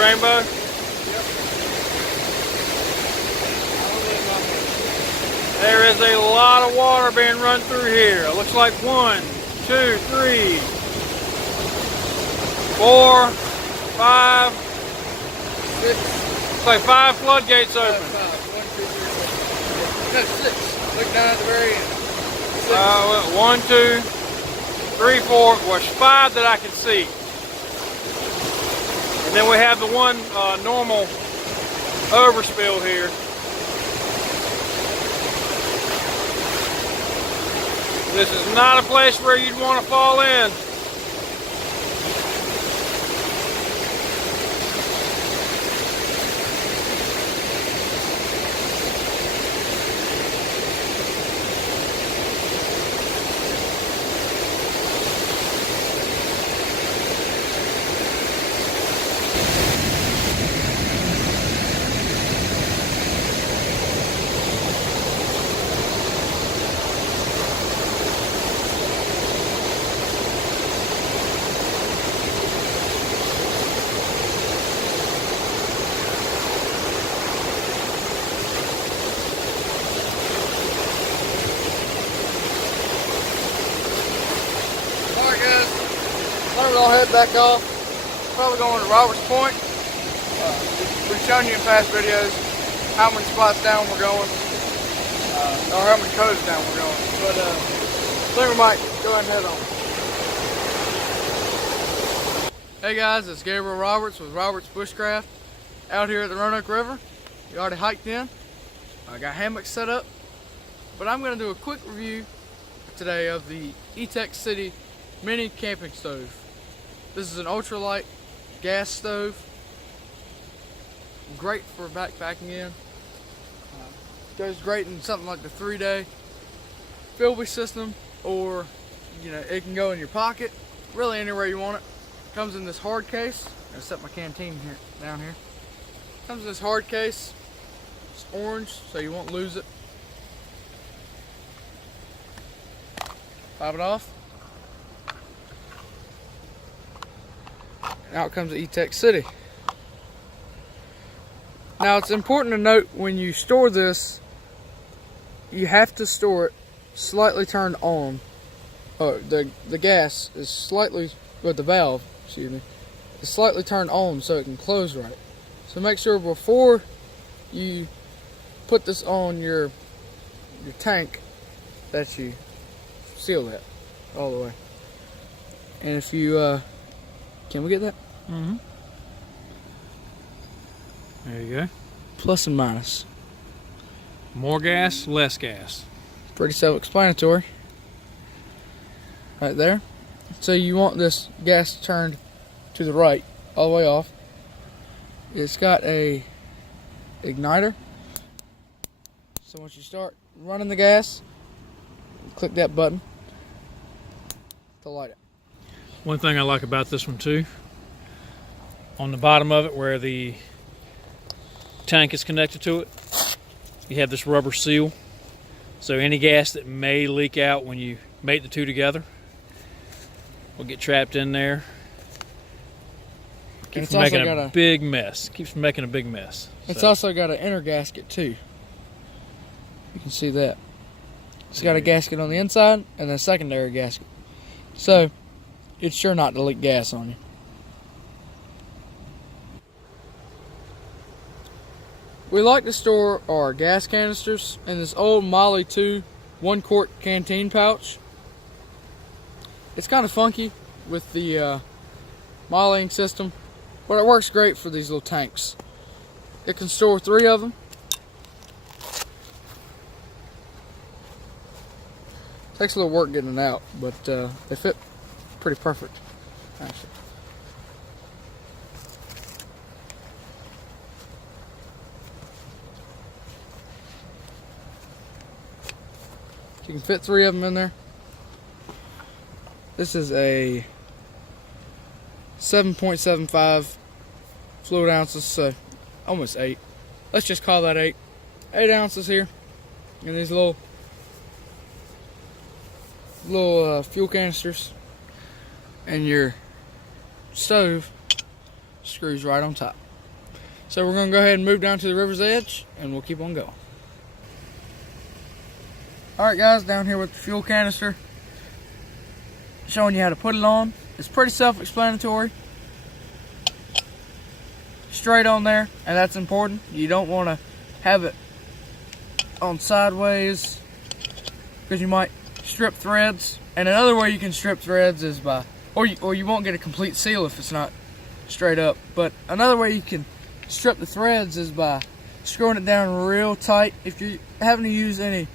rainbow? Yep. There is a lot of water being run through here. It looks like 1, 2, 3, 4, 5, 6. It's like 5 floodgates open. 1, 2, 3, 4. No, 6. Look down at the very end. 6. 1, 2, 3, 4. Well, there's 5 that I can see. And then we have the one normal overspill here. This is not a place where you'd want to fall in. I'll head back off. Probably going to Roberts Point. We've shown you in past videos how many spots down we're going, or how many coves down we're going. But I think we might go ahead and head on. Hey guys, it's Gabriel Roberts with Roberts Bushcraft out here at the Roanoke River. We already hiked in. I got hammocks set up, but I'm going to do a quick review today of the Etekcity mini camping stove. This is an ultralight gas stove. Great for backpacking in. Goes great in something like the 3-day Philby system, or it can go in your pocket, really anywhere you want it. Comes in this hard case. I'm gonna set my canteen down here. Comes in this hard case. It's orange, so you won't lose it. Pop it off. And out comes the Etekcity. Now it's important to note, when you store this, you have to store it slightly turned on. The gas is slightly, but the valve, excuse me, is slightly turned on so it can close right. So make sure before you put this on your tank that you seal that all the way. And if you can we get that? Mm-hmm. There you go. Plus and minus. More gas, less gas. Pretty self-explanatory. Right there. So you want this gas turned to the right, all the way off. It's got a igniter. So once you start running the gas, click that button to light it. One thing I like about this one too, on the bottom of it where the tank is connected to it, you have this rubber seal. So any gas that may leak out when you mate the two together will get trapped in there. Keeps from making a big mess. Keeps from making a big mess. It's also got an inner gasket too. You can see that. It's got a gasket on the inside and a secondary gasket. So it's sure not to leak gas on you. We like to store our gas canisters in this old Molly 2 1-quart canteen pouch. It's kind of funky with the Mollying system, but it works great for these little tanks. It can store 3 of them. Takes a little work getting it out, but they fit pretty perfect, actually. You can fit 3 of them in there. This is a 7.75 fluid ounces, so almost 8. Let's just call that 8. 8 ounces here in these little fuel canisters, and your stove screws right on top. So we're gonna go ahead and move down to the river's edge and we'll keep on going. Alright guys, down here with the fuel canister, showing you how to put it on. It's pretty self-explanatory. Straight on there, and that's important. You don't want to have it on sideways because you might strip threads. And another way you can strip threads is by, or you won't get a complete seal if it's not straight up. But another way you can strip the threads is by screwing it down real tight. If you're having to use any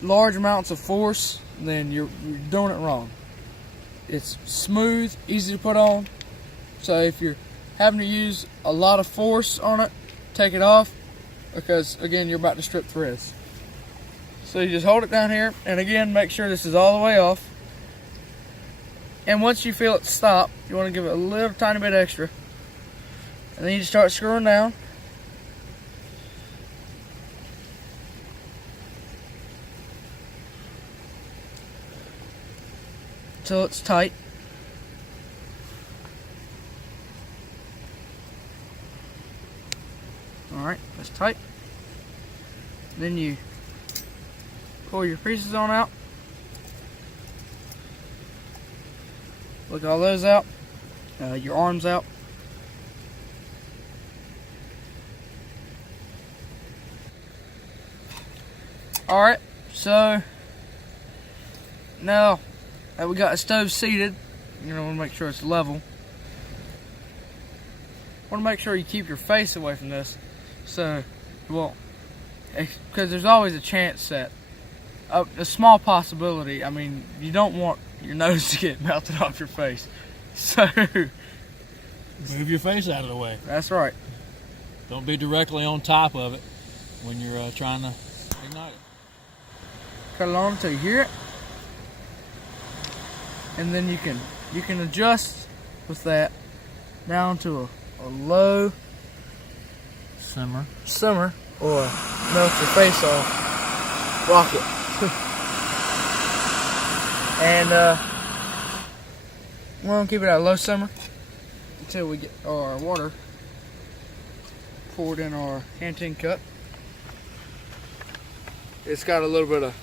large amounts of force, then you're doing it wrong. It's smooth, easy to put on. So if you're having to use a lot of force on it, take it off, because again, you're about to strip threads. So you just hold it down here, and again, make sure this is all the way off. And once you feel it stop, you want to give it a little tiny bit extra, and then you just start screwing down. Until it's tight. Alright, that's tight. Then you pull your pieces on out. Look all those out. Your arms out. Alright, so now that we got the stove seated, you want to make sure it's level. Want to make sure you keep your face away from this, so you won't, because there's always a chance that, a small possibility, I mean, you don't want your nose to get melted off your face. So move your face out of the way. That's right. Don't be directly on top of it when you're trying to ignite it. Cut it on until you hear it, and then you can adjust with that down to a low Simmer. or melt your face off. Rock it. And we're gonna keep it at a low simmer until we get our water poured in our canteen cup. It's got a little bit of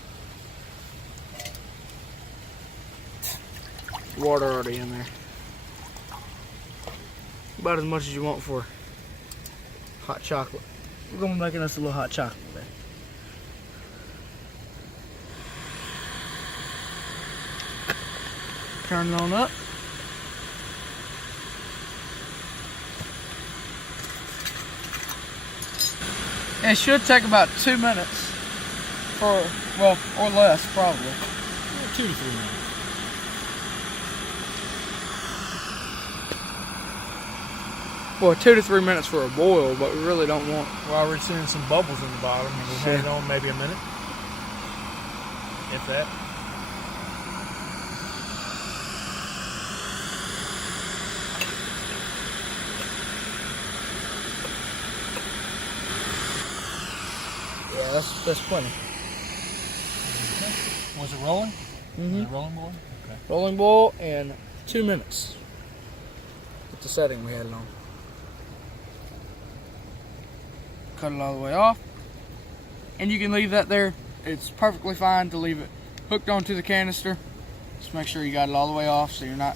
water already in there. About as much as you want for hot chocolate. We're gonna be making us a little hot chocolate today. Turn it on up. It should take about 2 minutes, or less probably. 2 to 3 minutes. Well, 2 to 3 minutes for a boil, but we really don't want. We're already seeing some bubbles in the bottom, and we've had it on maybe a minute, if that. Yeah, that's plenty. Okay. Was it rolling? Mm-hmm. Was it rolling boil? Okay. Rolling boil in 2 minutes. With the setting we had it on. Cut it all the way off, and you can leave that there. It's perfectly fine to leave it hooked onto the canister. Just make sure you got it all the way off so you're not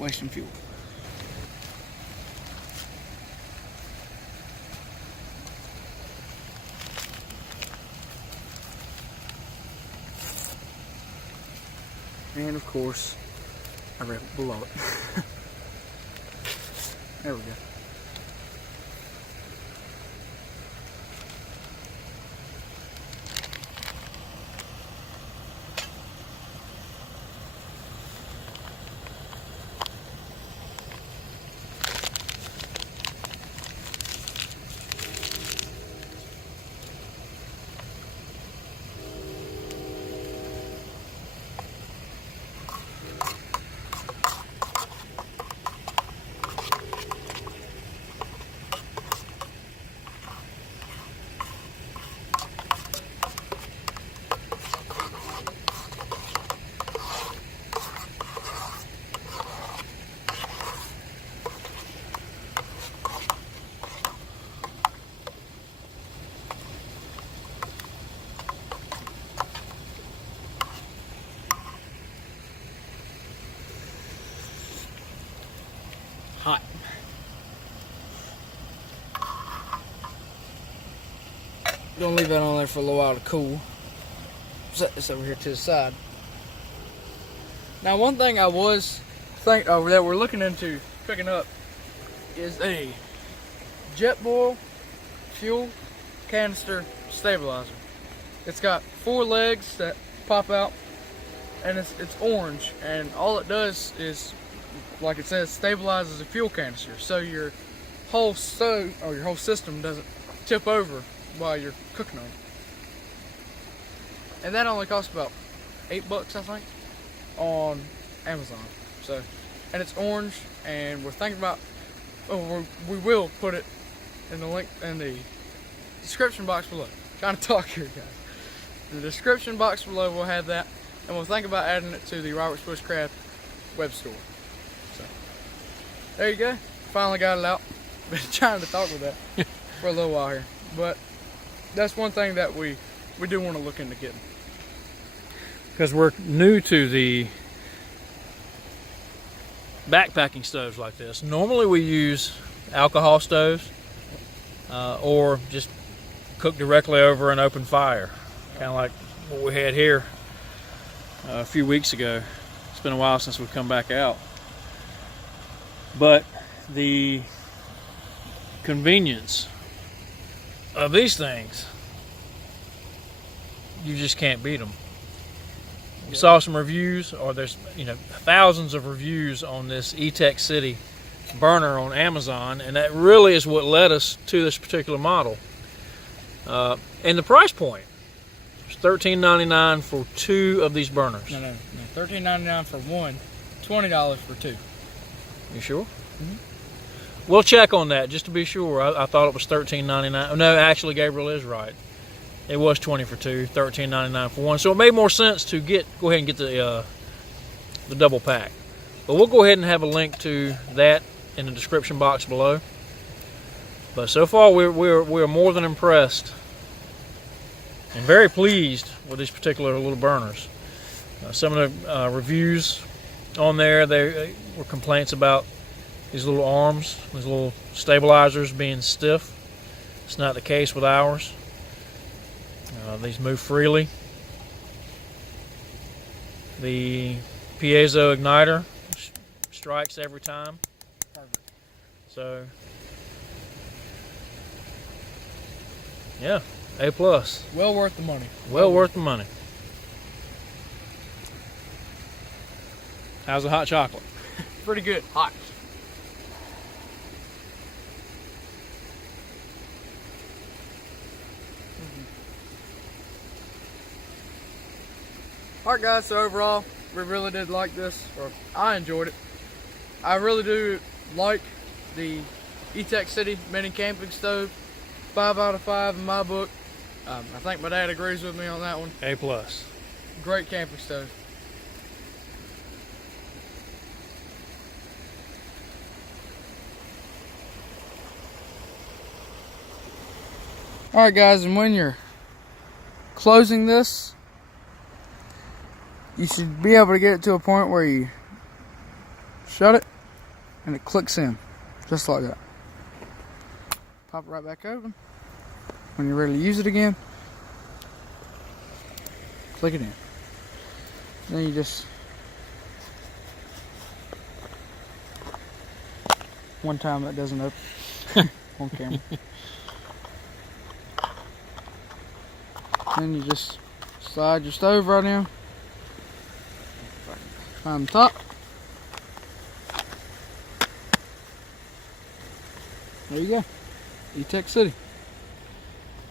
wasting fuel. And of course, I wrap it below it. There we go. Gonna leave that on there for a little while to cool. Set this over here to the side. Now, one thing I was that we're looking into picking up is a jet boil fuel canister stabilizer. It's got 4 legs that pop out, and it's orange, and all it does is, like it says, stabilizes a fuel canister, so your whole stove or your whole system doesn't tip over while you're cooking on it. And that only costs about $8, I think, on Amazon. So, and it's orange, and we're thinking about, we will put it in the link in the description box below. Trying to talk here, guys. The description box below will have that, and we'll think about adding it to the Robert's Bushcraft web store. So, there you go. Finally got it out. Been trying to talk with that for a little while here, but that's one thing that we do want to look into getting. Because we're new to the backpacking stoves like this. Normally we use alcohol stoves or just cook directly over an open fire, kind of like what we had here a few weeks ago. It's been a while since we've come back out, but the convenience of these things, you just can't beat them. We saw some reviews, or there's thousands of reviews on this Etekcity burner on Amazon, and that really is what led us to this particular model. And the price point is $13.99 for 2 of these burners. No, $13.99 for 1, $20 for 2. You sure? Mm-hmm. We'll check on that just to be sure. I thought it was $13.99. Oh, no, actually, Gabriel is right. It was 20 for 2, $13.99 for 1. So it made more sense to go ahead and get the double pack. But we'll go ahead and have a link to that in the description box below. But so far, we're more than impressed and very pleased with these particular little burners. Some of the reviews on there, there were complaints about these little arms, these little stabilizers being stiff. It's not the case with ours. These move freely. The piezo igniter strikes every time. Perfect. So, yeah, A+. Well worth the money. Well worth the money. How's the hot chocolate? Pretty good. Hot. Alright guys, so overall, we really did like this, or I enjoyed it. I really do like the Etekcity mini camping stove. 5 out of 5 in my book. I think my dad agrees with me on that one. A+. Great camping stove. Alright guys, and when you're closing this, you should be able to get it to a point where you shut it and it clicks in, just like that. Pop it right back open. When you're ready to use it again, click it in. Then you just, one time that doesn't open on camera. Then you just slide your stove right in. Find the top. There you go. Etekcity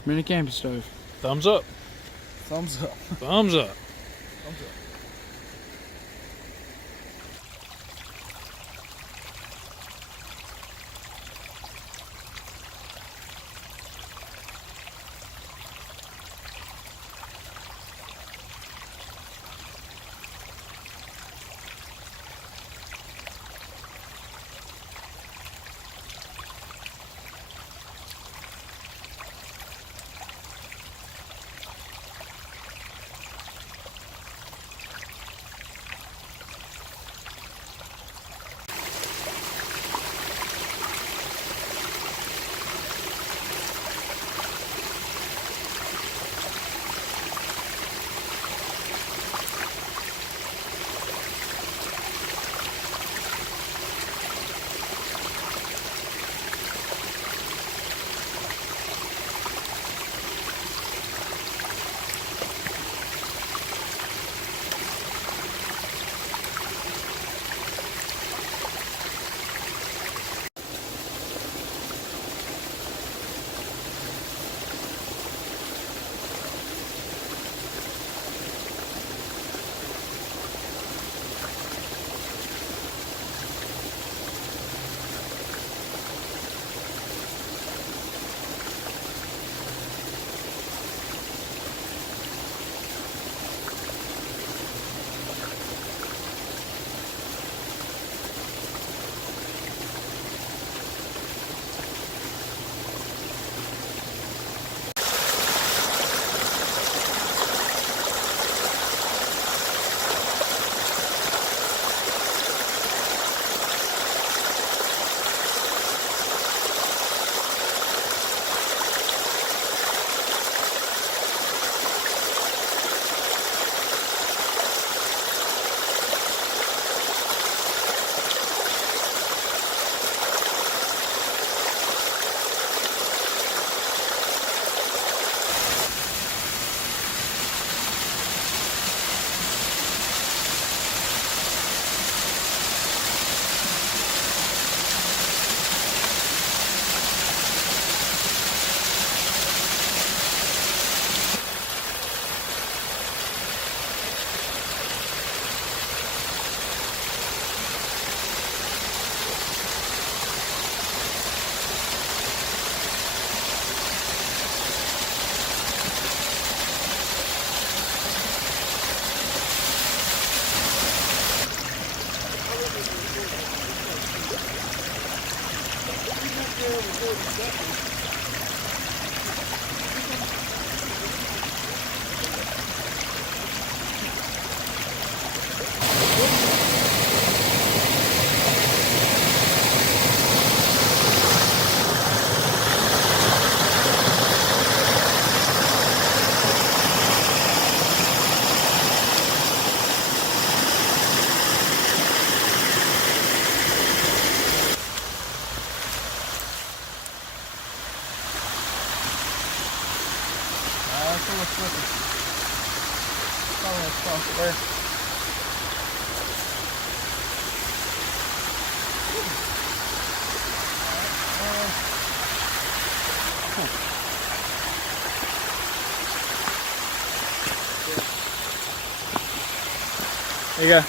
mini camping stove. Thumbs up. Thumbs up. Thumbs up. Thumbs up. so much slipping. Probably have to cross it there. There you go.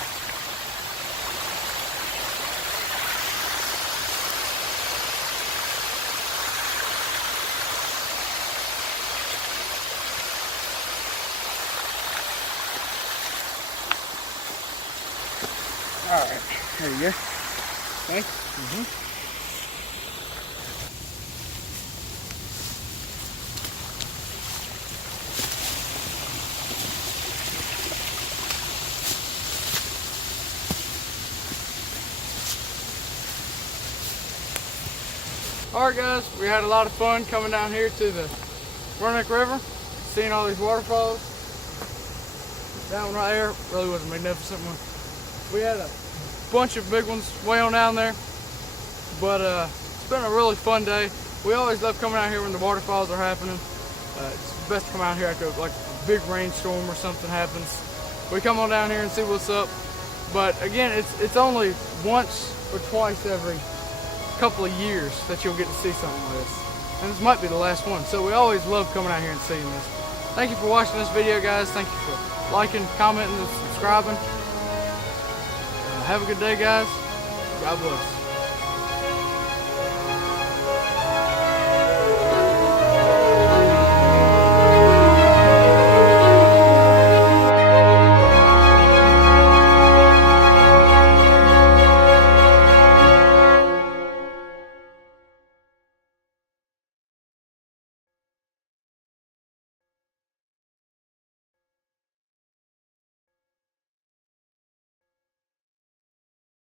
All right, there you go. Okay. Alright guys, we had a lot of fun coming down here to the Roanoke River, seeing all these waterfalls. That one right there really was a magnificent one. We had a bunch of big ones way on down there, but it's been a really fun day. We always love coming out here when the waterfalls are happening. It's best to come out here after like a big rainstorm or something happens. We come on down here and see what's up. But again, it's only once or twice every couple of years that you'll get to see something like this. And this might be the last one. So we always love coming out here and seeing this. Thank you for watching this video, guys. Thank you for liking, commenting, and subscribing. Have a good day, guys. God bless.